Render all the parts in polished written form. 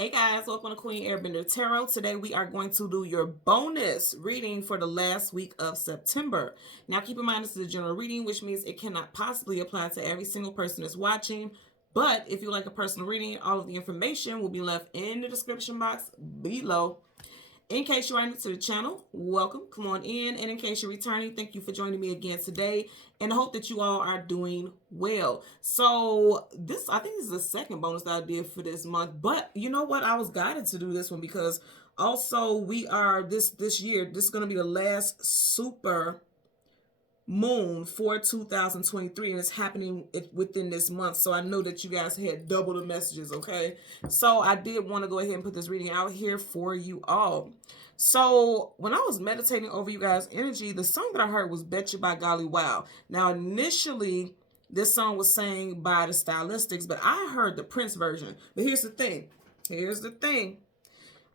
Hey guys, welcome to Queen Airbender Tarot. Today we are going to do your bonus reading for the last week of September. Now keep in mind this is a general reading, which means it cannot possibly apply to every single person that's watching. But if you like a personal reading, all of the information will be left in the description box below. In case you are new to the channel, welcome, come on in. And in case you're returning, thank you for joining me again today. And I hope that you all are doing well. So I think this is the second bonus that I did for this month. But you know what? I was guided to do this one because also we are this year, this is going to be the last super moon for 2023, and it's happening within this month, so I know that you guys had double the messages. Okay, so I did want to go ahead and put this reading out here for you all. So when I was meditating over you guys' energy, the song that I heard was Bet You by Golly Wow. Now initially this song was sang by the Stylistics, but I heard the Prince version. But here's the thing,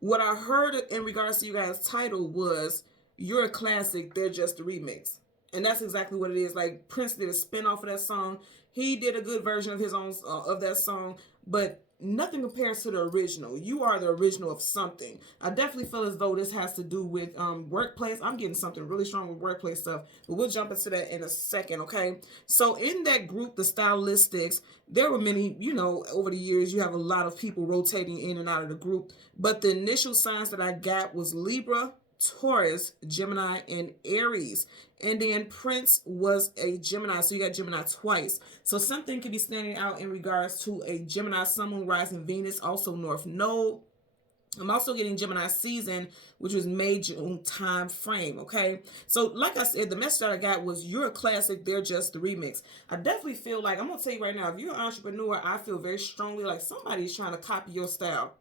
what I heard in regards to you guys' title was You're a Classic, They're Just a Remix. And that's exactly what it is. Like, Prince did a spin-off of that song. He did a good version of his own of that song, but nothing compares to the original. You are the original of something. I definitely feel as though this has to do with workplace. I'm getting something really strong with workplace stuff, but we'll jump into that in a second, okay? So in that group, the Stylistics, there were many, over the years, you have a lot of people rotating in and out of the group, but the initial signs that I got was Libra, Taurus, Gemini, and Aries. And then Prince was a Gemini, so you got Gemini twice. So something could be standing out in regards to a Gemini Sun, Moon, Rising, Venus, also North Node. I'm also getting Gemini season, which was May, June time frame, okay? So like I said, the message that I got was you're a classic, they're just the remix. I definitely feel like, I'm going to tell you right now, if you're an entrepreneur, I feel very strongly like somebody's trying to copy your style.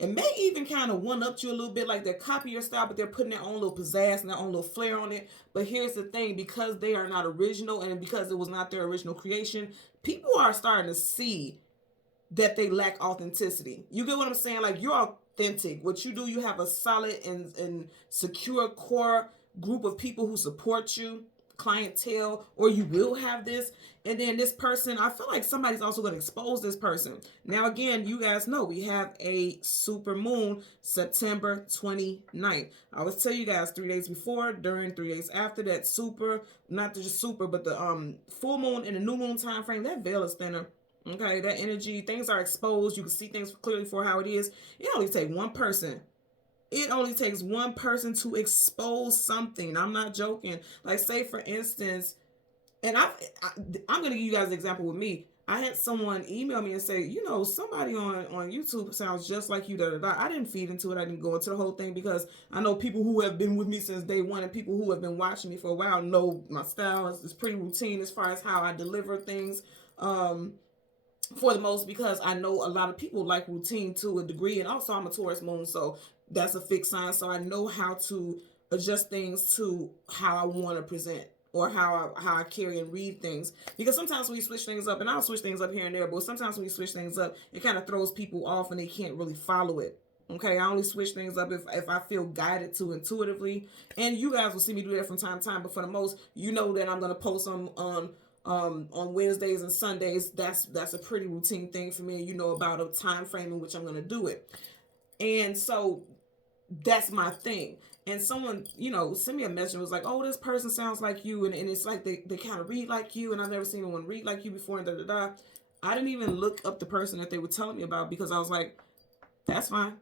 And may even kind of one-up you a little bit, like they're copying your style, but they're putting their own little pizzazz and their own little flair on it. But here's the thing, because they are not original and because it was not their original creation, people are starting to see that they lack authenticity. You get what I'm saying? Like, you're authentic. What you do, you have a solid and secure core group of people who support you, clientele, or you will have this. And then this person, I feel like somebody's also going to expose this person. Now again, you guys know we have a super moon September 29th. I always tell you guys 3 days before, during, 3 days after that super, not just super, but the full moon and the new moon time frame, that veil is thinner. Okay, that energy, things are exposed. You can see things clearly for how it is. It only takes one person. It only takes one person to expose something. I'm not joking. Like, say for instance, and I'm going to give you guys an example with me. I had someone email me and say, somebody on YouTube sounds just like you. I didn't feed into it. I didn't go into the whole thing because I know people who have been with me since day one and people who have been watching me for a while know my style. It's pretty routine as far as how I deliver things. For the most, because I know a lot of people like routine to a degree, and also I'm a Taurus moon, so that's a fixed sign, so I know how to adjust things to how I want to present or how I carry and read things, because sometimes when you switch things up, and I'll switch things up here and there, but sometimes when you switch things up, it kind of throws people off and they can't really follow it. Okay, I only switch things up if I feel guided to intuitively, and you guys will see me do that from time to time, but for the most, that I'm going to post on Wednesdays and Sundays. That's a pretty routine thing for me, and about a time frame in which I'm going to do it. And so that's my thing. And someone, sent me a message and was like, oh, this person sounds like you, and it's like they kind of read like you, and I've never seen anyone read like you before, and da-da-da. I didn't even look up the person that they were telling me about because I was like, that's fine.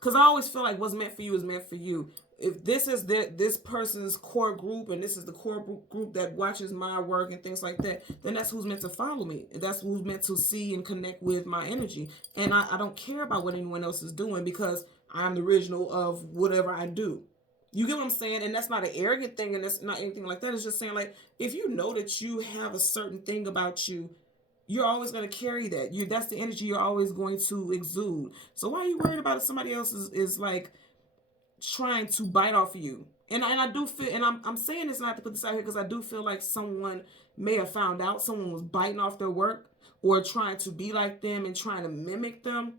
Because I always feel like what's meant for you is meant for you. If this is this person's core group and this is the core group that watches my work and things like that, then that's who's meant to follow me. That's who's meant to see and connect with my energy. And I don't care about what anyone else is doing because I'm the original of whatever I do. You get what I'm saying? And that's not an arrogant thing, and that's not anything like that. It's just saying, like, if you know that you have a certain thing about you, you're always going to carry that. That's the energy you're always going to exude. So why are you worried about if somebody else is like trying to bite off of you? And I do feel, and I'm saying this not to put this out here because I do feel like someone may have found out someone was biting off their work or trying to be like them and trying to mimic them,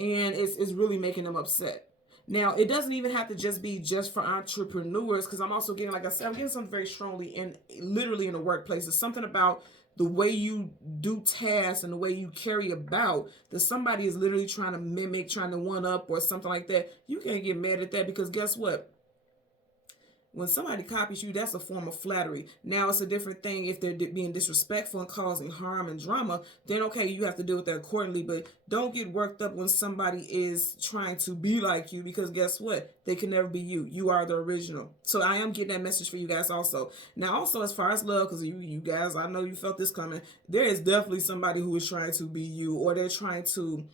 and it's really making them upset. Now, it doesn't even have to just be just for entrepreneurs, because I'm also getting, like I said, I'm getting something very strongly literally in the workplace. It's something about the way you do tasks and the way you carry about, that somebody is literally trying to mimic, trying to one up or something like that, you can't get mad at that, because guess what? When somebody copies you, that's a form of flattery. Now it's a different thing if they're being disrespectful and causing harm and drama. Then okay, you have to deal with that accordingly. But don't get worked up when somebody is trying to be like you, because guess what? They can never be you. You are the original. So I am getting that message for you guys also. Now also, as far as love, because you guys, I know you felt this coming. There is definitely somebody who is trying to be you, or they're trying to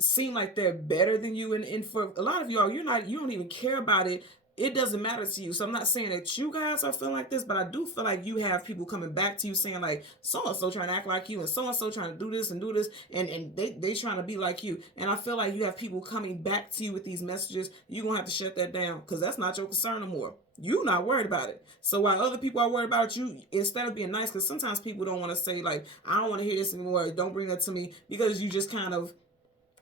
seem like they're better than you. And for a lot of y'all, you don't even care about it. It doesn't matter to you. So I'm not saying that you guys are feeling like this, but I do feel like you have people coming back to you saying like, so-and-so trying to act like you, and so-and-so trying to do this and do this, and they trying to be like you. And I feel like you have people coming back to you with these messages. You're going to have to shut that down, because that's not your concern no more. You're not worried about it. So while other people are worried about you, instead of being nice, because sometimes people don't want to say like, I don't want to hear this anymore, don't bring that to me, because you just kind of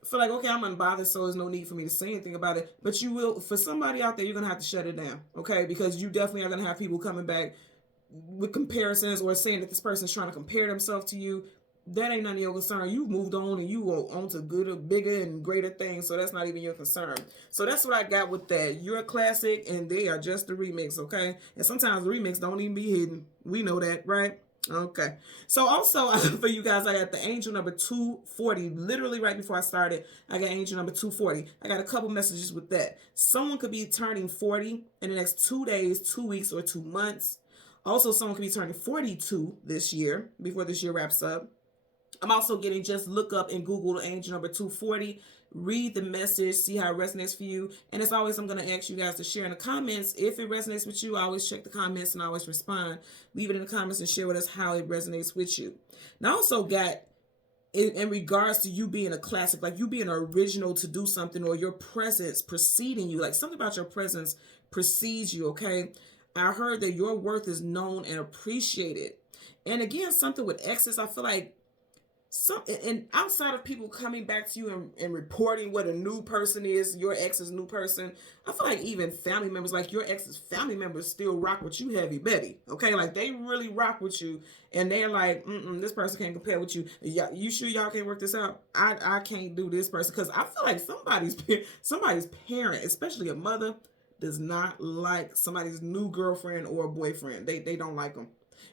feel like, okay, I'm unbothered, so there's no need for me to say anything about it. But you will, for somebody out there, you're going to have to shut it down, okay? Because you definitely are going to have people coming back with comparisons, or saying that this person's trying to compare themselves to you. That ain't none of your concern. You've moved on, and you go on to good, bigger, and greater things, so that's not even your concern. So that's what I got with that. You're a classic, and they are just a remix, okay? And sometimes the remix don't even be hidden. We know that, right? Okay. So also for you guys, I got the angel number 240. Literally right before I started, I got angel number 240. I got a couple messages with that. Someone could be turning 40 in the next 2 days, 2 weeks, or 2 months. Also, someone could be turning 42 this year, before this year wraps up. I'm also getting, just look up and Google the angel number 240. Read the message, see how it resonates for you. And as always, I'm going to ask you guys to share in the comments. If it resonates with you, I always check the comments and I always respond. Leave it in the comments and share with us how it resonates with you. Now, I also got, in regards to you being a classic, like you being original to do something, or your presence preceding you, like something about your presence precedes you, okay? I heard that your worth is known and appreciated. And again, something with exes, I feel like, and outside of people coming back to you and reporting what a new person is, your ex's new person, I feel like even family members, like your ex's family members, still rock with you heavy Betty. Okay, like they really rock with you, and they're like, this person can't compare with you. You sure y'all can't work this out? I can't do this person, because I feel like somebody's parent, especially a mother, does not like somebody's new girlfriend or boyfriend. They don't like them,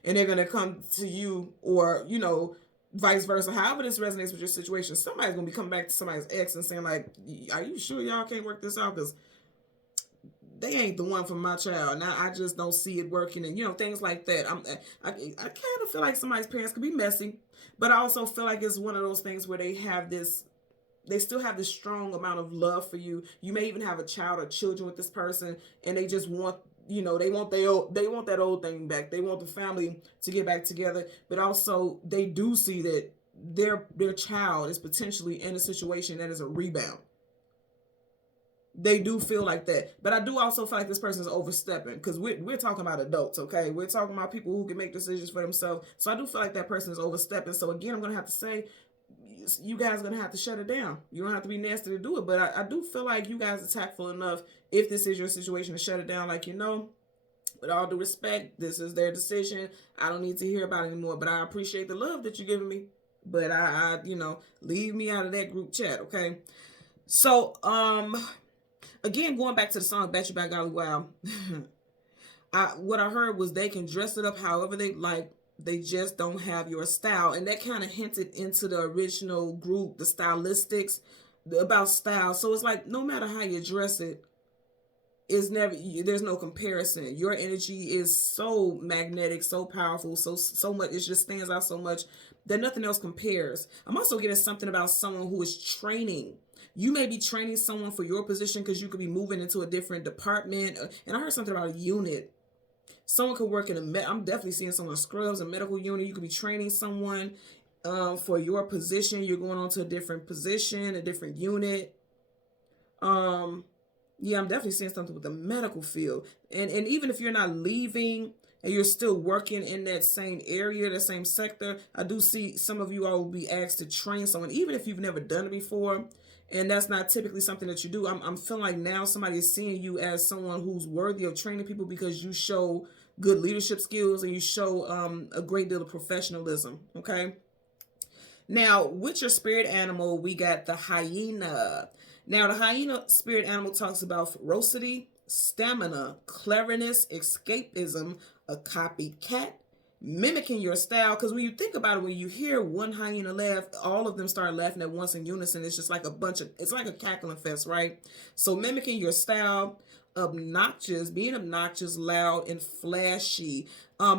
and they're gonna come to you, or vice versa. However this resonates with your situation, somebody's going to be coming back to somebody's ex and saying like, are you sure y'all can't work this out? Because they ain't the one for my child. Now I just don't see it working, and things like that. I kind of feel like somebody's parents could be messy, but I also feel like it's one of those things where they still have this strong amount of love for you. You may even have a child or children with this person, and they just want, they want that old thing back. They want the family to get back together, but also they do see that their child is potentially in a situation that is a rebound. They do feel like that, but I do also feel like this person is overstepping, because we're talking about adults, okay? We're talking about people who can make decisions for themselves. So I do feel like that person is overstepping. So again, I'm gonna have to say, you guys are going to have to shut it down. You don't have to be nasty to do it, but I do feel like you guys are tactful enough, if this is your situation, to shut it down. Like, with all due respect, this is their decision. I don't need to hear about it anymore, but I appreciate the love that you're giving me. But I leave me out of that group chat, okay? So, again, going back to the song Bet You by Golly Wow, what I heard was they can dress it up however they like. They just don't have your style. And that kind of hinted into the original group, the stylistics, about style. So it's like, no matter how you dress it, there's no comparison. Your energy is so magnetic, so powerful, so much, it just stands out so much that nothing else compares. I'm also getting something about someone who is training. You may be training someone for your position, because you could be moving into a different department. And I heard something about a unit. Someone could work I'm definitely seeing someone scrubs, a medical unit. You could be training someone for your position. You're going on to a different position, a different unit. Yeah, I'm definitely seeing something with the medical field. And even if you're not leaving and you're still working in that same area, the same sector, I do see some of you all will be asked to train someone, even if you've never done it before. And that's not typically something that you do. I'm feeling like now somebody is seeing you as someone who's worthy of training people, because you show good leadership skills, and you show a great deal of professionalism. Okay. Now, with your spirit animal, we got the hyena. Now, the hyena spirit animal talks about ferocity, stamina, cleverness, escapism, a copycat, mimicking your style. Because when you think about it, when you hear one hyena laugh, all of them start laughing at once in unison. It's just like a bunch of, it's like a cackling fest, right? So mimicking your style, being obnoxious, loud, and flashy.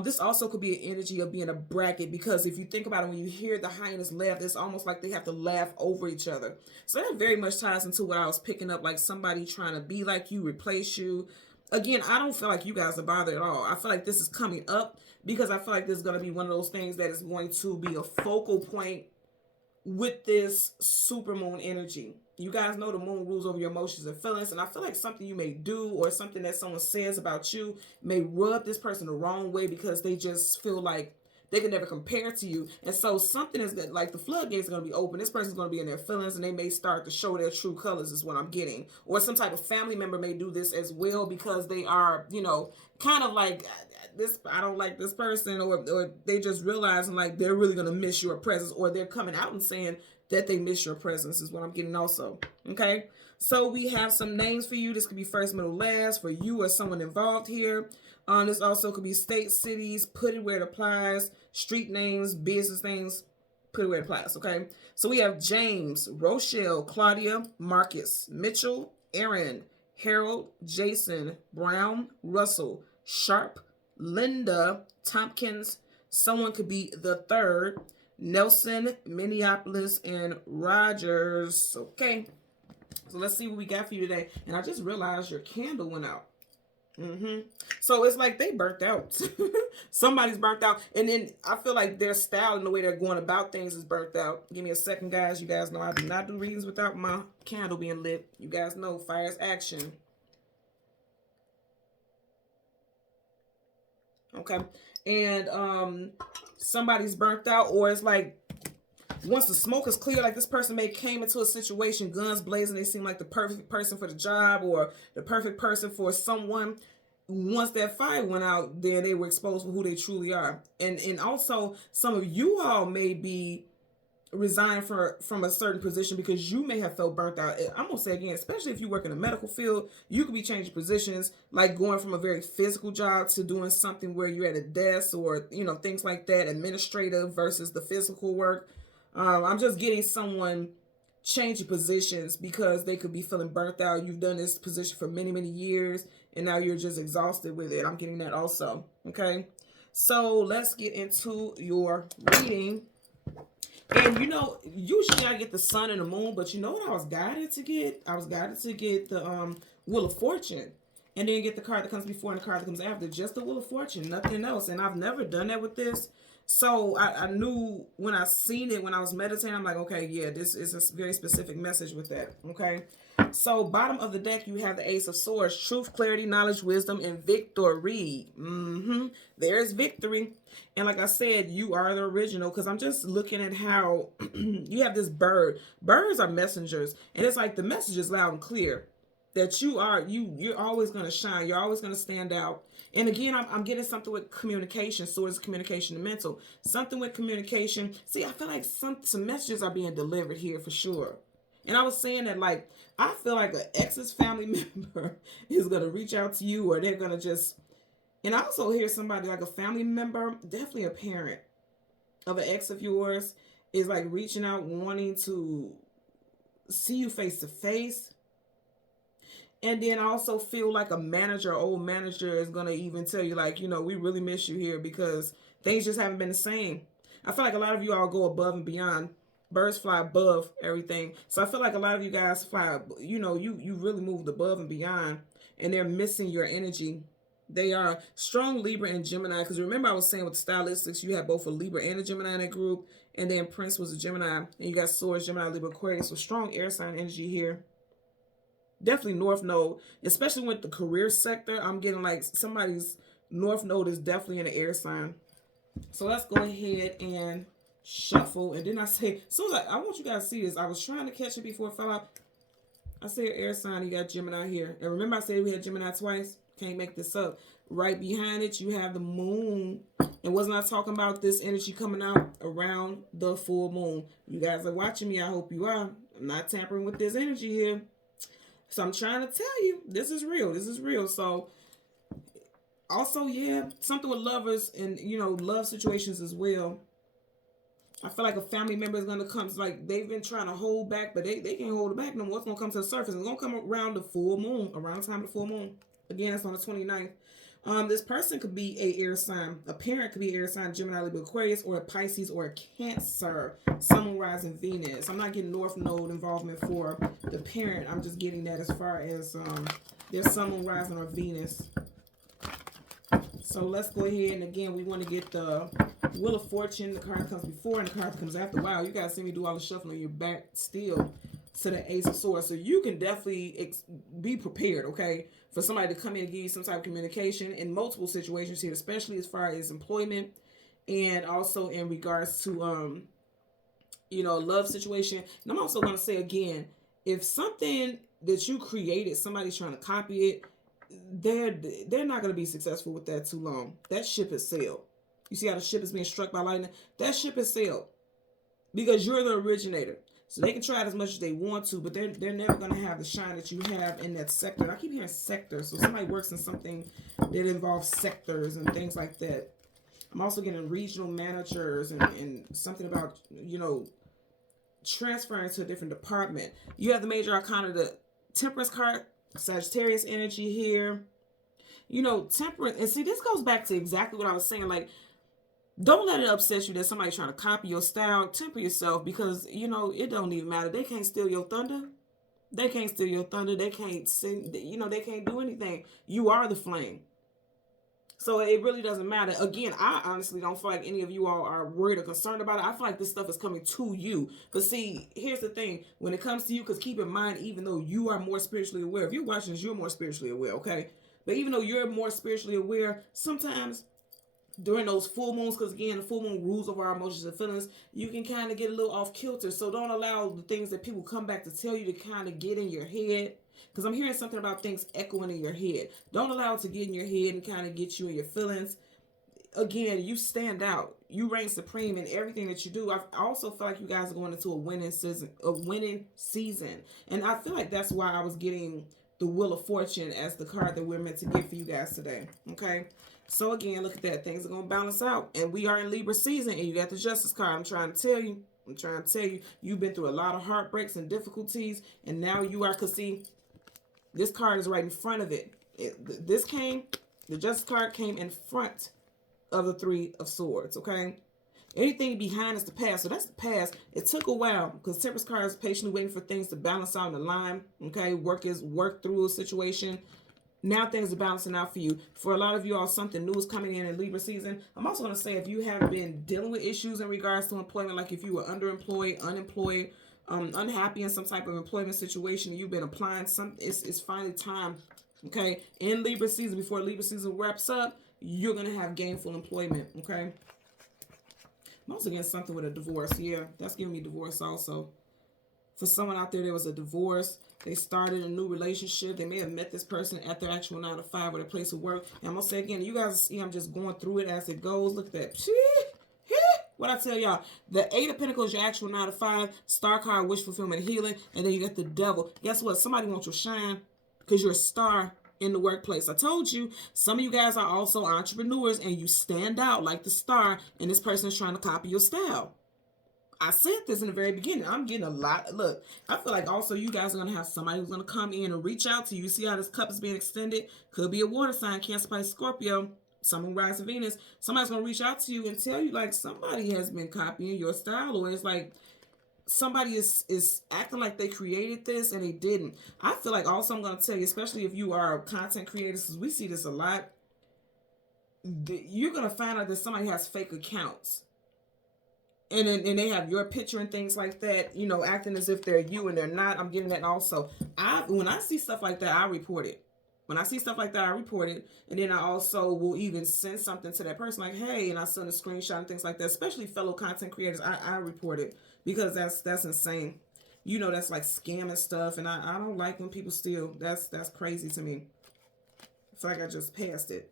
This also could be an energy of being a bracket, because if you think about it, when you hear the hyenas laugh, it's almost like they have to laugh over each other. So that very much ties into what I was picking up, like somebody trying to be like you, replace you. Again, I don't feel like you guys are bothered at all. I feel like this is coming up because I feel like this is going to be one of those things that is going to be a focal point with this super moon energy. You guys know the moon rules over your emotions and feelings, and I feel like something you may do or something that someone says about you may rub this person the wrong way because they just feel like they can never compare to you. And so something is good, like the floodgates are going to be open. This person's going to be in their feelings, and they may start to show their true colors, is what I'm getting. Or some type of family member may do this as well because they are, kind of like, this, I don't like this person, or they just realizing like they're really going to miss your presence, or they're coming out and saying that they miss your presence, is what I'm getting also. Okay. So we have some names for you. This could be first, middle, last for you or someone involved here. This also could be state, cities, put it where it applies, street names, business names, put it where it applies. Okay. So we have James, Rochelle, Claudia, Marcus, Mitchell, Aaron, Harold, Jason, Brown, Russell, Sharp, Linda, Tompkins. Someone could be the third, Nelson, Minneapolis, and Rogers. Okay. So let's see what we got for you today. And I just realized your candle went out. So it's like they burnt out. Somebody's burnt out. And then I feel like their style and the way they're going about things is burnt out. Give me a second, guys. You guys know I do not do readings without my candle being lit. You guys know fire's action. Okay. And somebody's burnt out, or it's like once the smoke is clear, like this person may came into a situation, guns blazing, they seem like the perfect person for the job or the perfect person for someone. Once that fire went out, then they were exposed for who they truly are. And also, some of you all may be resigned from a certain position because you may have felt burnt out. I'm going to say again, especially if you work in the medical field, you could be changing positions, like going from a very physical job to doing something where you're at a desk or, things like that, administrative versus the physical work. I'm just getting someone changing positions because they could be feeling burnt out. You've done this position for many, many years, and now you're just exhausted with it. I'm getting that also. Okay. So let's get into your reading. And usually I get the sun and the moon, but you know what I was guided to get? I was guided to get the Wheel of Fortune. And then get the card that comes before and the card that comes after. Just the Wheel of Fortune, nothing else. And I've never done that with this. So I knew when I seen it, when I was meditating, I'm like, okay, yeah, this is a very specific message with that. Okay. So bottom of the deck, you have the Ace of Swords, truth, clarity, knowledge, wisdom, and victory. There's victory. And like I said, you are the original, because I'm just looking at how you have this bird. Birds are messengers. And it's like the message is loud and clear that you're always going to shine. You're always going to stand out. And again, I'm getting something with communication. Swords, communication, and mental. Something with communication. See, I feel like some messages are being delivered here for sure. And I was saying that, like, I feel like an ex's family member is going to reach out to you, or they're going to just, and I also hear somebody like a family member, definitely a parent of an ex of yours, is like reaching out, wanting to see you face to face. And then I also feel like a manager, old manager, is going to even tell you, like, we really miss you here because things just haven't been the same. I feel like a lot of you all go above and beyond. Birds fly above everything. So I feel like a lot of you guys fly, you really moved above and beyond, and they're missing your energy. They are strong Libra and Gemini, because remember I was saying with the stylistics, you have both a Libra and a Gemini in that group, and then Prince was a Gemini, and you got Swords, Gemini, Libra, Aquarius. So strong air sign energy here. Definitely North Node, especially with the career sector. I'm getting like somebody's North Node is definitely in the air sign. So let's go ahead and shuffle. And then I say, so I want you guys to see this. I was trying to catch it before it fell out. I say air sign, you got Gemini here. And remember I said we had Gemini twice? Can't make this up. Right behind it, you have the moon. And wasn't I talking about this energy coming out around the full moon? You guys are watching me. I hope you are. I'm not tampering with this energy here. So I'm trying to tell you, this is real. This is real. So also, yeah, something with lovers and, love situations as well. I feel like a family member is going to come. It's like they've been trying to hold back, but they can't hold it back no more. It's going to come to the surface. It's going to come around the full moon, around the time of the full moon. Again, it's on the 29th. This person could be a air sign. A parent could be an air sign, Gemini, Libra, Aquarius, or a Pisces, or a Cancer. Sun, Moon, Rising, Venus. I'm not getting North Node involvement for the parent. I'm just getting that as far as their Sun, Moon, Rising, or Venus. So let's go ahead, and again, we want to get the Wheel of Fortune. The card comes before and the card comes after. Wow, you guys see me do all the shuffling on your back still to the Ace of Swords. So you can definitely be prepared, okay, for somebody to come in and give you some type of communication in multiple situations here, especially as far as employment and also in regards to, a love situation. And I'm also going to say again, if something that you created, somebody's trying to copy it, they're not going to be successful with that too long. That ship has sailed. You see how the ship is being struck by lightning? That ship has sailed because you're the originator. So they can try it as much as they want to, but they're never going to have the shine that you have in that sector. And I keep hearing sector. So somebody works in something that involves sectors and things like that. I'm also getting regional managers and something about, transferring to a different department. You have the major arcana, the Temperance card, Sagittarius energy here. Temperance. And see, this goes back to exactly what I was saying. Like, don't let it upset you that somebody's trying to copy your style. Temper yourself because, it don't even matter. They can't steal your thunder. They can't steal your thunder. They can't sing, they can't do anything. You are the flame. So it really doesn't matter. Again, I honestly don't feel like any of you all are worried or concerned about it. I feel like this stuff is coming to you. But see, here's the thing. When it comes to you, because keep in mind, even though you are more spiritually aware, if you're watching this, you're more spiritually aware, okay? But even though you're more spiritually aware, sometimes during those full moons, because again, the full moon rules over our emotions and feelings, you can kind of get a little off kilter. So don't allow the things that people come back to tell you to kind of get in your head. Because I'm hearing something about things echoing in your head. Don't allow it to get in your head and kind of get you in your feelings. Again, you stand out. You reign supreme in everything that you do. I also feel like you guys are going into a winning season. And I feel like that's why I was getting the Wheel of Fortune as the card that we're meant to get for you guys today. Okay? So again, look at that. Things are going to balance out. And we are in Libra season, and you got the Justice card. I'm trying to tell you. You've been through a lot of heartbreaks and difficulties, and now you are, because see, this card is right in front of it. The Justice card came in front of the Three of Swords, okay? Anything behind is the past. So that's the past. It took a while because Temperance card is patiently waiting for things to balance out in the line, okay? Work through a situation. Now things are balancing out for you. For a lot of you all, something new is coming in Libra season. I'm also going to say if you have been dealing with issues in regards to employment, like if you were underemployed, unemployed, unhappy in some type of employment situation, and you've been applying it's finally time, okay? In Libra season, before Libra season wraps up, you're going to have gainful employment, okay? I'm also getting something with a divorce. Yeah, that's giving me divorce also. For someone out there was a divorce. They started a new relationship. They may have met this person at their actual 9 to 5 or their place of work. And I'm going to say again, you guys see I'm just going through it as it goes. Look at that. What I tell y'all, the 8 of Pentacles, your actual 9 to 5, star card, wish fulfillment, healing, and then you got the devil. Guess what? Somebody wants your shine because you're a star in the workplace. I told you, some of you guys are also entrepreneurs and you stand out like the star, and this person is trying to copy your style. I said this in the very beginning. I'm getting a lot. Look, I feel like also you guys are going to have somebody who's going to come in and reach out to you. See how this cup is being extended? Could be a water sign, Cancer, Pisces, Scorpio, Sun, Moon, Rising, Venus. Somebody's going to reach out to you and tell you like somebody has been copying your style, or it's like somebody is acting like they created this and they didn't. I feel like also I'm going to tell you, especially if you are content creators, because we see this a lot, you're going to find out that somebody has fake accounts. And they have your picture and things like that, acting as if they're you and they're not. I'm getting that also. When I see stuff like that, I report it. When I see stuff like that, I report it. And then I also will even send something to that person like, hey, and I send a screenshot and things like that. Especially fellow content creators, I report it because that's insane. That's like scamming stuff. And I don't like when people steal. That's crazy to me. I feel like I just passed it.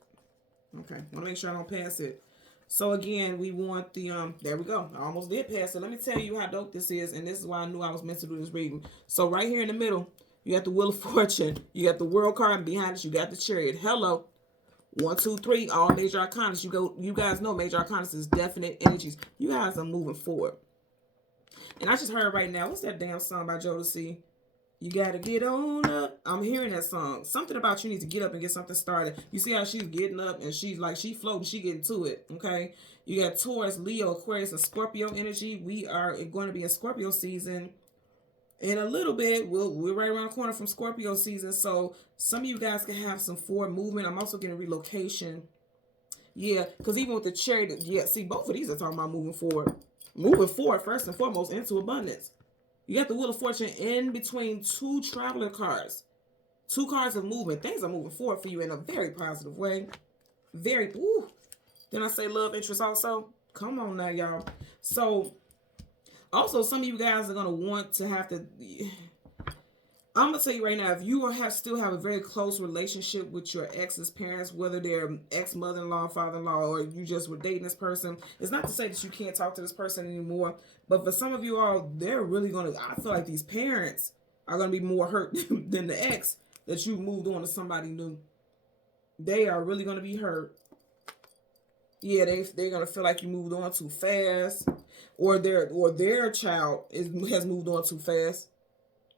Okay, want to make sure I don't pass it. So again, we want the, there we go. I almost did pass it. Let me tell you how dope this is. And this is why I knew I was meant to do this reading. So right here in the middle, you got the Wheel of Fortune. You got the World card, and behind it, you got the Chariot. Hello. 1, 2, 3, all major arcanas. You guys know major arcanas is definite energies. You guys are moving forward. And I just heard right now, what's that damn song by Jodeci? You gotta get on up. I'm hearing that song. Something about you need to get up and get something started. You see how she's getting up and she's like, she floating, she getting to it. Okay. You got Taurus, Leo, Aquarius, and Scorpio energy. We are going to be in Scorpio season in a little bit. We're right around the corner from Scorpio season. So some of you guys can have some forward movement. I'm also getting relocation. Yeah. Because even with the Chariot, yeah, see, both of these are talking about moving forward. Moving forward, first and foremost, into abundance. You got the Wheel of Fortune in between 2 traveler cards. 2 cards of movement. Things are moving forward for you in a very positive way. Very, ooh. Then I say love interest also. Come on now, y'all. So, also, some of you guys are going to want to have to... I'm going to tell you right now, if you still have a very close relationship with your ex's parents, whether they're ex-mother-in-law, father-in-law, or you just were dating this person, it's not to say that you can't talk to this person anymore, but for some of you all, they're really going to, I feel like these parents are going to be more hurt than the ex that you moved on to somebody new. They are really going to be hurt. Yeah, they're going to feel like you moved on too fast, or their child has moved on too fast.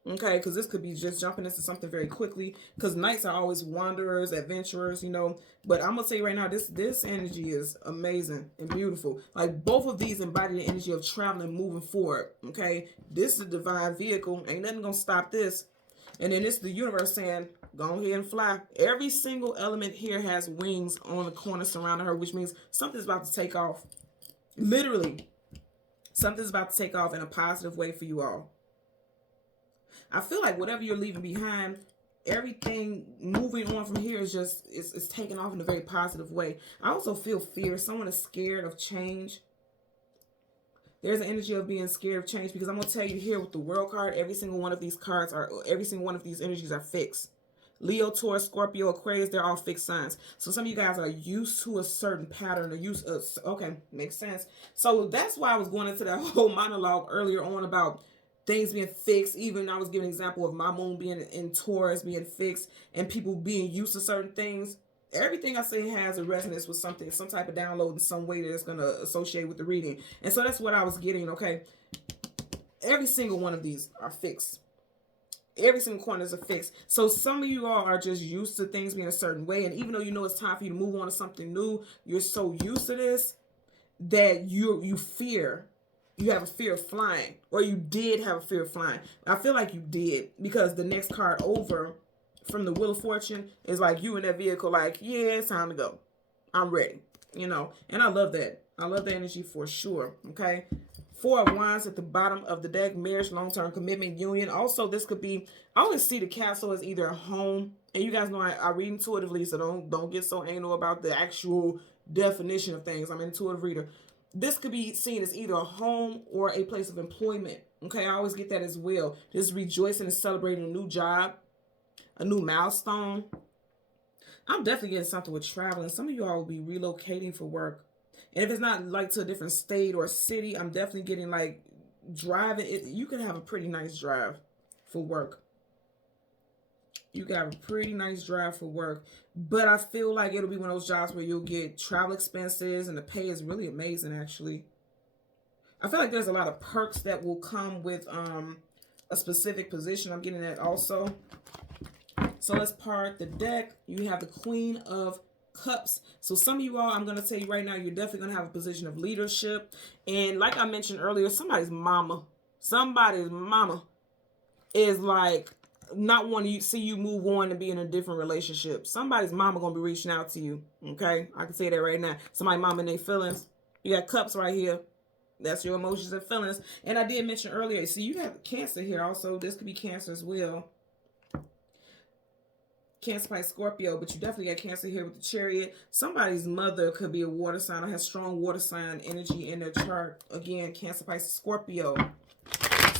Okay, because this could be just jumping into something very quickly. Because knights are always wanderers, adventurers, you know. But I'm gonna say right now, this energy is amazing and beautiful. Like both of these embody the energy of traveling, moving forward. Okay, this is a divine vehicle. Ain't nothing gonna stop this. And then this is the universe saying, go ahead and fly. Every single element here has wings on the corner surrounding her, which means something's about to take off. Literally, something's about to take off in a positive way for you all. I feel like whatever you're leaving behind, everything moving on from here is just, it's taking off in a very positive way. I also feel fear. Someone is scared of change. There's an energy of being scared of change because I'm going to tell you here with the World card, every single one of these cards every single one of these energies are fixed. Leo, Taurus, Scorpio, Aquarius, they're all fixed signs. So some of you guys are used to a certain pattern or okay, makes sense. So that's why I was going into that whole monologue earlier on about things being fixed. Even I was giving an example of my moon being in Taurus being fixed and people being used to certain things. Everything I say has a resonance with something, some type of download in some way that it's going to associate with the reading. And so that's what I was getting, okay? Every single one of these are fixed. Every single corners are fixed. So some of you all are just used to things being a certain way. And even though you know it's time for you to move on to something new, you're so used to this that you fear. You have a fear of flying, or you did have a fear of flying. I feel like you did because the next card over from the Wheel of Fortune is like you in that vehicle like, yeah, it's time to go. I'm ready, you know, and I love that. I love the energy for sure, okay? 4 of Wands at the bottom of the deck, marriage, long-term commitment, union. Also, this could be, I always see the castle as either a home, and you guys know I read intuitively, so don't get so anal about the actual definition of things. I'm an intuitive reader. This could be seen as either a home or a place of employment. Okay, I always get that as well. Just rejoicing and celebrating a new job, a new milestone. I'm definitely getting something with traveling. Some of you all will be relocating for work. And if it's not like to a different state or city, I'm definitely getting like driving. You can have a pretty nice drive for work. You got a pretty nice drive for work. But I feel like it'll be one of those jobs where you'll get travel expenses and the pay is really amazing, actually. I feel like there's a lot of perks that will come with a specific position. I'm getting that also. So let's part the deck. You have the Queen of Cups. So some of you all, I'm going to tell you right now, you're definitely going to have a position of leadership. And like I mentioned earlier, somebody's mama is like not wanting to see you move on and be in a different relationship. Somebody's mama gonna be reaching out to you. Okay, I can say that right now. Somebody mama and their feelings. You got Cups right here. That's your emotions and feelings. And I did mention earlier, see, you have Cancer here also. This could be Cancer as well. Cancer, Pisces, Scorpio, but you definitely got Cancer here with the Chariot. Somebody's mother could be a water sign or has strong water sign energy in their chart. Again, Cancer, Pisces, Scorpio.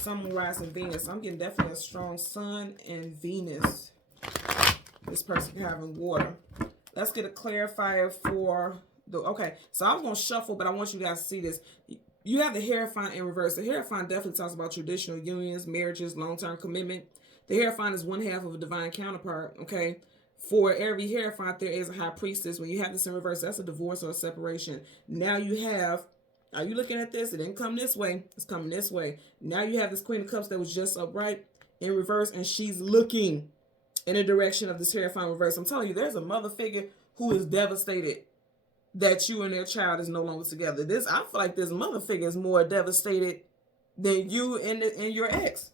Sun, Moon, Rising, Venus. I'm getting definitely a strong Sun and Venus. This person can have in water. Let's get a clarifier for the, okay, so I was going to shuffle, but I want you guys to see this. You have the Hierophant in reverse. The Hierophant definitely talks about traditional unions, marriages, long-term commitment. The Hierophant is one half of a divine counterpart, okay? For every Hierophant, there is a high priestess. When you have this in reverse, that's a divorce or a separation. Now you have, are you looking at this? It didn't come this way. It's coming this way. Now you have this Queen of Cups that was just upright in reverse, and she's looking in the direction of this Hierophant reverse. I'm telling you, there's a mother figure who is devastated that you and their child is no longer together. I feel like this mother figure is more devastated than you and your ex.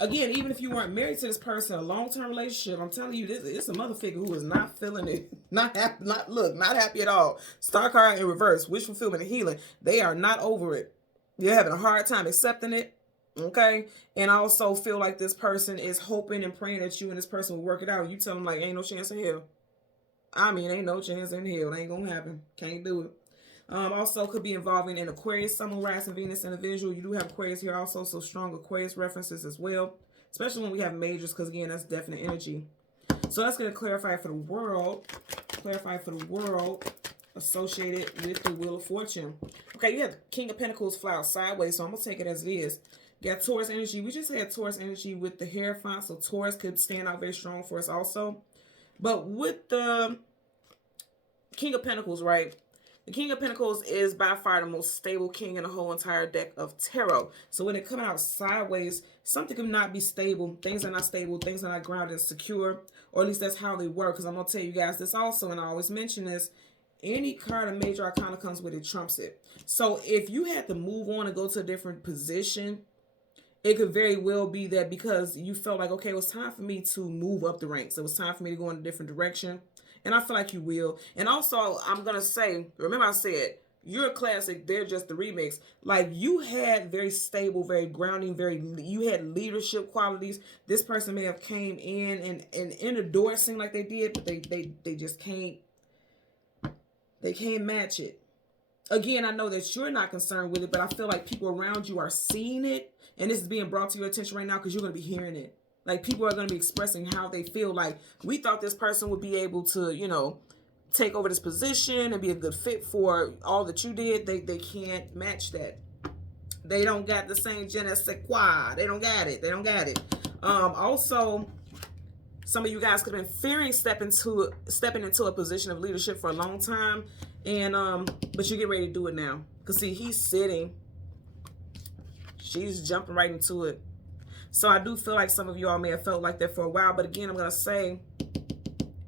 Again, even if you weren't married to this person, a long-term relationship, I'm telling you, it's a mother figure who is not feeling it, not happy, not happy at all. Star card in reverse, wish fulfillment and healing. They are not over it. You're having a hard time accepting it, okay? And I also feel like this person is hoping and praying that you and this person will work it out. You tell them, like, ain't no chance in hell. I mean, ain't no chance in hell. It ain't gonna happen. Can't do it. Also could be involving an Aquarius, Sun, Moon, Rising, Venus individual. You do have Aquarius here also, so strong Aquarius references as well, especially when we have majors, because again, that's definite energy. So let's get a clarifier for the world. Clarify for the world associated with the Wheel of Fortune. Okay, you have King of Pentacles fly out sideways, so I'm gonna take it as it is. You got Taurus energy. We just had Taurus energy with the Hierophant, so Taurus could stand out very strong for us also. But with the King of Pentacles, right? The King of Pentacles is by far the most stable king in the whole entire deck of tarot. So when it comes out sideways, something could not be stable. Things are not stable. Things are not grounded and secure. Or at least that's how they work. Because I'm going to tell you guys this also, and I always mention this. Any card of major arcana comes with it, trumps it. So if you had to move on and go to a different position, it could very well be that because you felt like, okay, it was time for me to move up the ranks. It was time for me to go in a different direction. And I feel like you will. And also, I'm going to say, remember I said, you're a classic, they're just the remix. Like, you had very stable, very grounding, you had leadership qualities. This person may have came in and in the door seemed like they did, but they just can't, they can't match it. Again, I know that you're not concerned with it, but I feel like people around you are seeing it. And this is being brought to your attention right now because you're going to be hearing it. Like, people are going to be expressing how they feel. Like, we thought this person would be able to, you know, take over this position and be a good fit for all that you did. They can't match that. They don't got the same je ne sais quoi. They don't got it. They don't got it. Also, some of you guys could have been fearing stepping into a position of leadership for a long time. And, but you get ready to do it now. Because, see, he's sitting. She's jumping right into it. So I do feel like some of you all may have felt like that for a while. But again, I'm going to say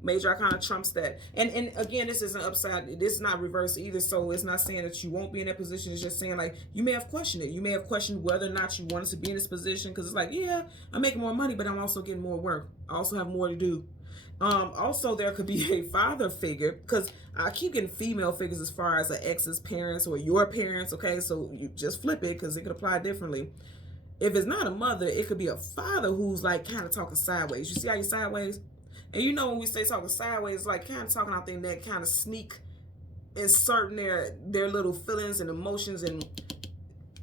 major arcana trumps that. And again, this isn't upside. This is not reverse either. So it's not saying that you won't be in that position. It's just saying, like, you may have questioned it. You may have questioned whether or not you wanted to be in this position. Because it's like, yeah, I'm making more money, but I'm also getting more work. I also have more to do. Also, there could be a father figure, because I keep getting female figures as far as an ex's parents or your parents, okay? So you just flip it, because it could apply differently. If it's not a mother, it could be a father who's, like, kind of talking sideways. You see how you're sideways? And you know when we say talking sideways, like, kind of talking out their neck, kind of sneak, inserting their little feelings and emotions and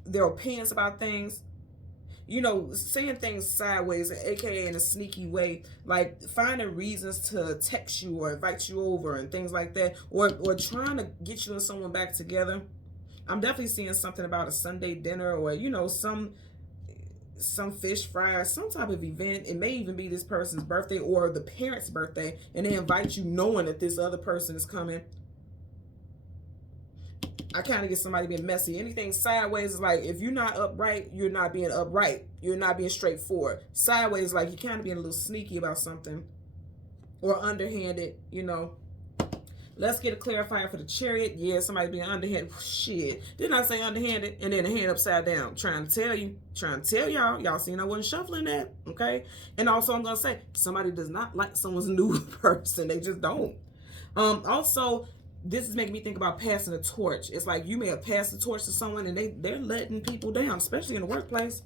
their opinions about things. You know, saying things sideways, aka in a sneaky way, like finding reasons to text you or invite you over and things like that, or trying to get you and someone back together. I'm definitely seeing something about a Sunday dinner, or, you know, some fish fry or some type of event. It may even be this person's birthday or the parent's birthday, and they invite you knowing that this other person is coming. I kind of get somebody being messy. Anything sideways is like, if you're not upright, you're not being upright. You're not being straightforward. Sideways, like, you're kind of being a little sneaky about something, or underhanded, you know. Let's get a clarifier for the Chariot. Yeah, somebody being underhanded. Shit. Didn't I say underhanded? And then the hand upside down. Trying to tell you. Trying to tell y'all. Y'all seen I wasn't shuffling that. Okay? And also, I'm going to say, somebody does not like someone's new person. They just don't. Also, this is making me think about passing the torch. It's like you may have passed the torch to someone and they're letting people down, especially in the workplace.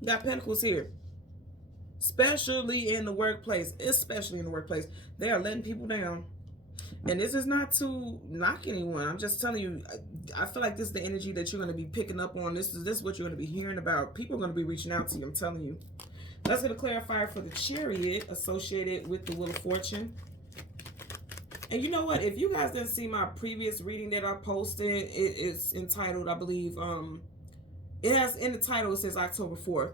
You got Pentacles here. Especially in the workplace. Especially in the workplace. They are letting people down. And this is not to knock anyone. I'm just telling you, I feel like this is the energy that you're going to be picking up on. This is what you're going to be hearing about. People are going to be reaching out to you, I'm telling you. Let's get a clarifier for the Chariot associated with the Wheel of Fortune. And you know what? If you guys didn't see my previous reading that I posted, it's entitled, I believe, it has in the title, it says October 4th.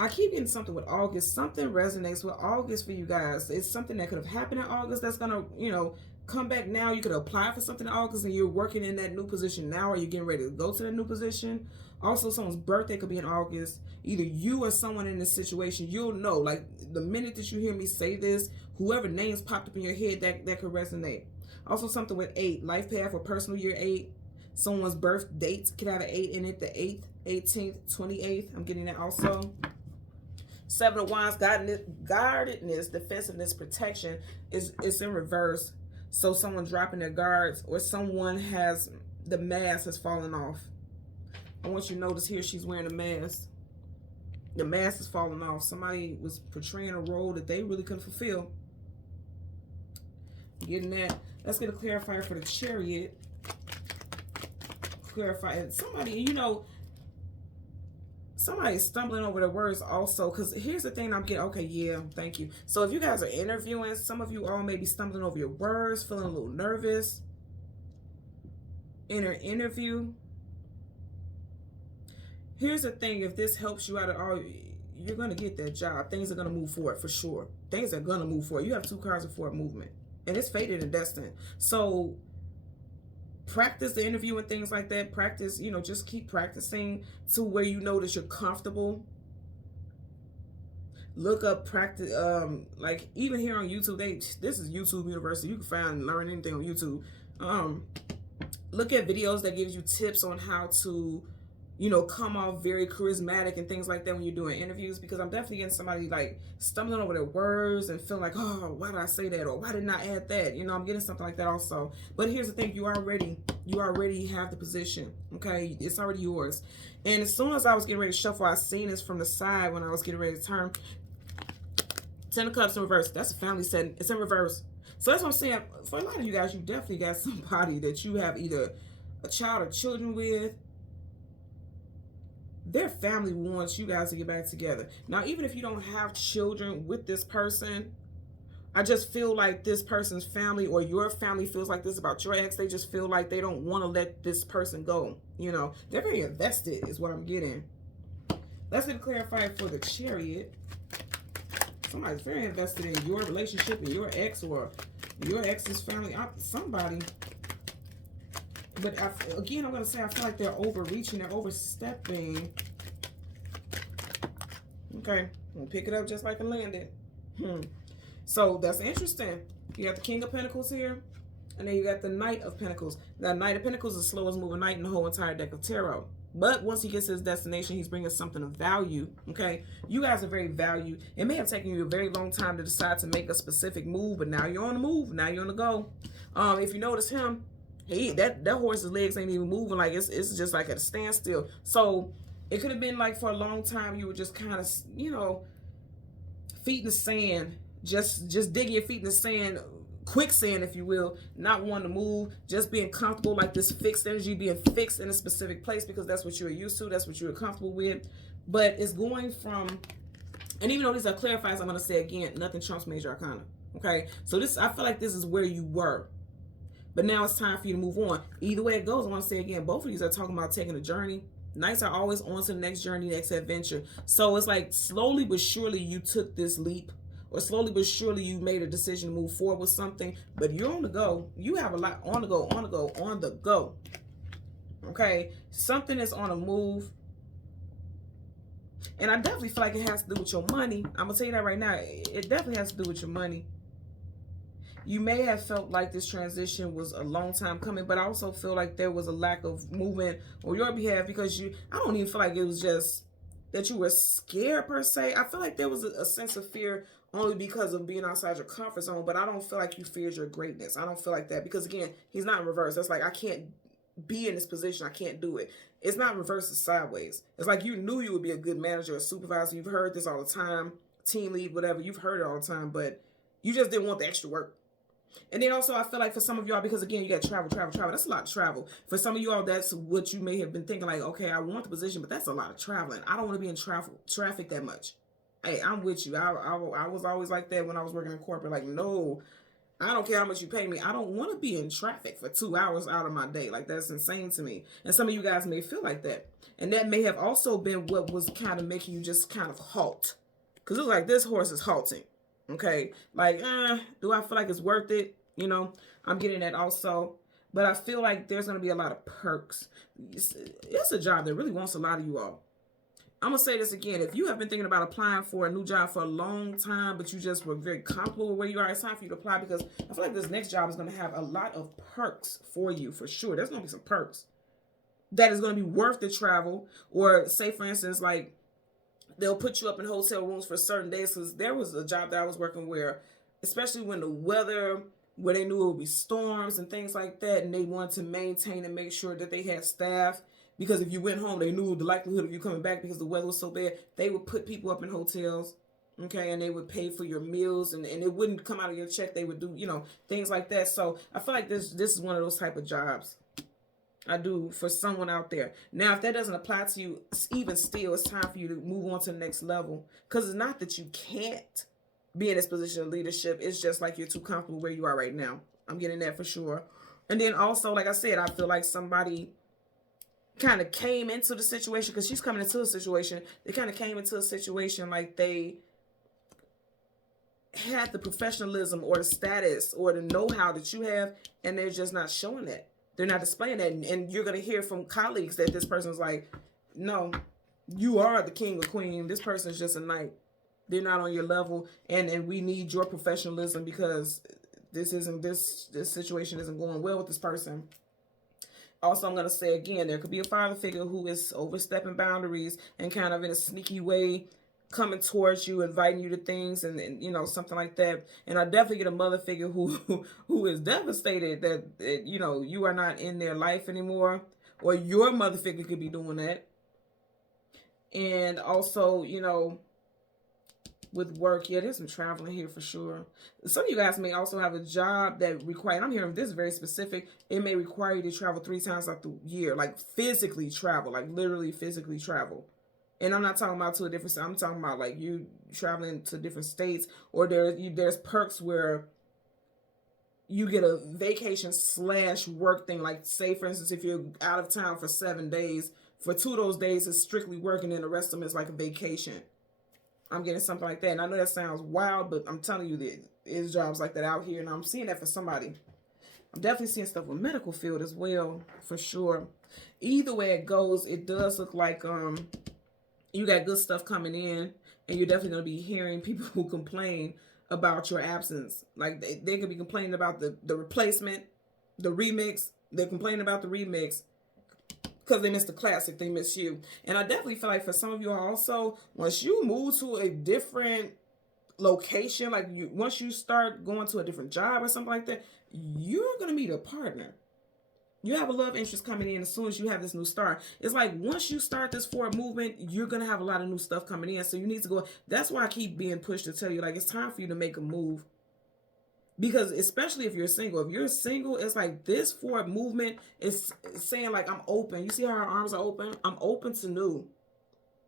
I keep getting something with August. Something resonates with August for you guys. It's something that could have happened in August that's going to, come back now. You could apply for something in August and you're working in that new position now, or you're getting ready to go to the new position. Also, someone's birthday could be in August. Either you or someone in this situation, you'll know. Like, the minute that you hear me say this, whoever names popped up in your head, that could resonate. Also, something with 8. Life path or personal year 8. Someone's birth date could have an 8 in it. The 8th, 18th, 28th. I'm getting that also. 7 of Wands, guardedness, defensiveness, protection is in reverse. So someone dropping their guards, or someone has, the mask has fallen off. I want you to notice here she's wearing a mask. The mask is falling off. Somebody was portraying a role that they really couldn't fulfill. Getting that. Let's get a clarifier for the Chariot. Clarify. Somebody, somebody's stumbling over the words also, because here's the thing I'm getting. Okay, yeah, thank you. So if you guys are interviewing, some of you all may be stumbling over your words, feeling a little nervous in an interview. Here's the thing, if this helps you out at all, you're going to get that job. Things are going to move forward for sure. Things are going to move forward. You have 2 cards of forward movement, and it's fated and destined. So practice the interview and things like that. Practice, just keep practicing to where you know that you're comfortable. Look up practice, like even here on YouTube, this is YouTube University. You can find and learn anything on YouTube. Look at videos that gives you tips on how to, come off very charismatic and things like that when you're doing interviews, because I'm definitely getting somebody like stumbling over their words and feeling like, oh, why did I say that? Or why didn't I add that? I'm getting something like that also. But here's the thing, you already have the position, okay? It's already yours. And as soon as I was getting ready to shuffle, I seen this from the side when I was getting ready to turn. 10 of Cups in reverse. That's a family setting. It's in reverse. So that's what I'm saying. For a lot of you guys, you definitely got somebody that you have either a child or children with. Their family wants you guys to get back together. Now, even if you don't have children with this person, I just feel like this person's family or your family feels like this about your ex. They just feel like they don't want to let this person go. They're very invested is what I'm getting. Let's get clarified for the Chariot. Somebody's very invested in your relationship and your ex or your ex's family. Somebody. But again, I'm going to say I feel like they're overreaching. They're overstepping. Okay. I'm going to pick it up just like I landed. So that's interesting. You got the King of Pentacles here. And then you got the Knight of Pentacles. That Knight of Pentacles is the slowest moving knight in the whole entire deck of tarot. But once he gets to his destination, he's bringing something of value. Okay. You guys are very valued. It may have taken you a very long time to decide to make a specific move. But now you're on the move. Now you're on the go. If you notice him, that horse's legs ain't even moving. Like it's just like at a standstill. So it could have been like for a long time you were just kind of, feet in the sand, just digging your feet in the sand, quicksand, if you will, not wanting to move, just being comfortable, like this fixed energy, being fixed in a specific place because that's what you're used to, that's what you're comfortable with. But it's going from, and even though these are clarifiers, I'm going to say again, nothing trumps major arcana. Okay, so I feel like this is where you were. But now it's time for you to move on. Either way it goes, I want to say again, both of these are talking about taking a journey. Knights are always on to the next journey, next adventure. So it's like slowly but surely you took this leap, or slowly but surely you made a decision to move forward with something. But you're on the go. You have a lot on the go, on the go, on the go. Okay? Something is on a move. And I definitely feel like it has to do with your money. I'm going to tell you that right now. It definitely has to do with your money. You may have felt like this transition was a long time coming, but I also feel like there was a lack of movement on your behalf because I don't even feel like it was just that you were scared per se. I feel like there was a sense of fear only because of being outside your comfort zone, but I don't feel like you feared your greatness. I don't feel like that because, again, he's not in reverse. That's like, I can't be in this position. I can't do it. It's not reverse, it's sideways. It's like you knew you would be a good manager or supervisor. You've heard this all the time, team lead, whatever. You've heard it all the time, but you just didn't want the extra work. And then also I feel like for some of y'all, because again, you got travel. That's a lot of travel. For some of y'all, that's what you may have been thinking like, okay, I want the position, but that's a lot of traveling. I don't want to be in traffic that much. Hey, I'm with you. I was always like that when I was working in corporate. Like, no, I don't care how much you pay me. I don't want to be in traffic for 2 hours out of my day. Like, that's insane to me. And some of you guys may feel like that. And that may have also been what was kind of making you just kind of halt. Because it's like, this horse is halting. Okay? Like, do I feel like it's worth it? You know, I'm getting that also. But I feel like there's going to be a lot of perks. It's a job that really wants a lot of you all. I'm going to say this again. If you have been thinking about applying for a new job for a long time, but you just were very comfortable with where you are, it's time for you to apply, because I feel like this next job is going to have a lot of perks for you, for sure. There's going to be some perks that is going to be worth the travel. Or say, for instance, like, they'll put you up in hotel rooms for certain days. Because there was a job that I was working where, especially when the weather, where they knew it would be storms and things like that, and they wanted to maintain and make sure that they had staff. Because if you went home, they knew the likelihood of you coming back because the weather was so bad. They would put people up in hotels, okay, and they would pay for your meals, and it wouldn't come out of your check. They would do, you know, things like that. So I feel like this is one of those type of jobs I do for someone out there. Now, if that doesn't apply to you, even still, it's time for you to move on to the next level. Because it's not that you can't be in this position of leadership. It's just like you're too comfortable where you are right now. I'm getting that for sure. And then also, like I said, I feel like somebody kind of came into the situation, because she's coming into a situation. They kind of came into a situation like they had the professionalism or the status or the know-how that you have, and they're just not showing that. They're not displaying that. And you're going to hear from colleagues that this person's like, no, you are the king or queen. This person's just a knight. They're not on your level, and we need your professionalism, because this situation isn't going well with this person. Also, I'm going to say again, there could be a father figure who is overstepping boundaries and kind of in a sneaky way coming towards you, inviting you to things, and you know, something like that. And I definitely get a mother figure who is devastated that you know, you are not in their life anymore, or your mother figure could be doing that. And also, you know, with work, yeah, there's some traveling here for sure. Some of you guys may also have a job that require, I'm hearing this very specific, it may require you to travel 3 times out the year, like physically travel, like literally physically travel. And I'm not talking about to a different state. I'm talking about like you traveling to different states, or there's perks where you get a vacation / work thing. Like, say, for instance, if you're out of town for 7 days, for 2 of those days it's strictly working, and the rest of them is like a vacation. I'm getting something like that. And I know that sounds wild, but I'm telling you, there is jobs like that out here, and I'm seeing that for somebody. I'm definitely seeing stuff with medical field as well, for sure. Either way it goes, it does look like you got good stuff coming in, and you're definitely going to be hearing people who complain about your absence. Like, they could be complaining about the replacement, the remix. They're complaining about the remix because they missed the classic, they miss you. And I definitely feel like for some of you also, once you move to a different location, like once you start going to a different job or something like that, you're going to meet a partner. You have a love interest coming in as soon as you have this new start. It's like once you start this forward movement, you're going to have a lot of new stuff coming in. So you need to go. That's why I keep being pushed to tell you, like, it's time for you to make a move. Because especially if you're single, it's like this forward movement is saying, like, I'm open. You see how our arms are open? I'm open to new.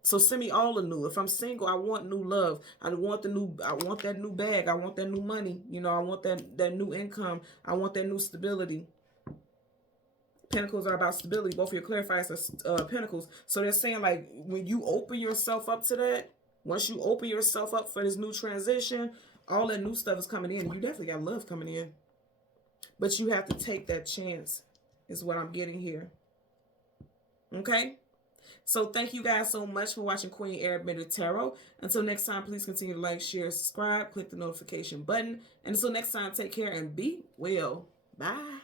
So send me all the new. If I'm single, I want new love. I want that new bag. I want that new money. You know, I want that new income. I want that new stability. Pentacles are about stability. Both of your clarifiers are pentacles. So they're saying, like, when you open yourself up to that, once you open yourself up for this new transition, all that new stuff is coming in. You definitely got love coming in. But you have to take that chance, is what I'm getting here. Okay? So thank you guys so much for watching Queen Airbender Tarot. Until next time, please continue to like, share, subscribe, click the notification button. And until next time, take care and be well. Bye.